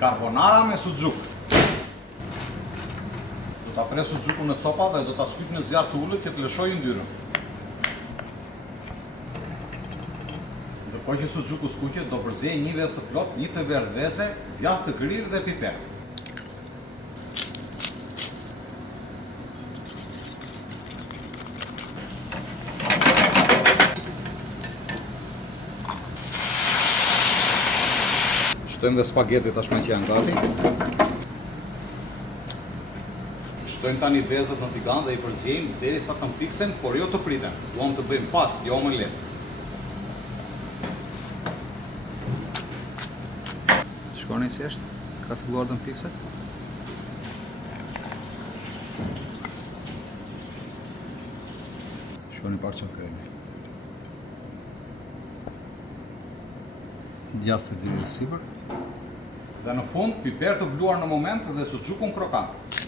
Carbonara me suxhuk. Do ta pres suxhukun në copa dhe do ta skyp në zjarr të ulët që të lëshojë yndyrën. Ndërkohë që suxhuku skuqet, do përzej një ves të plot, një të verdh vese, djath të grirë dhe piper. Shtojmë dhe spagetit tashmë që janë gati. Shtojmë tani vezët në tigan dhe i përzjejmë derisa të mpiksen, por jo të priten. Duam të bëjmë past, jo më lehtë. Shikoni si është, ka filluar të mpikset. Shikoni pak çfarë kremi. Djathtë të grirë sipër. Dhe në fund, piper të bluar në moment dhe suxhukun krokant.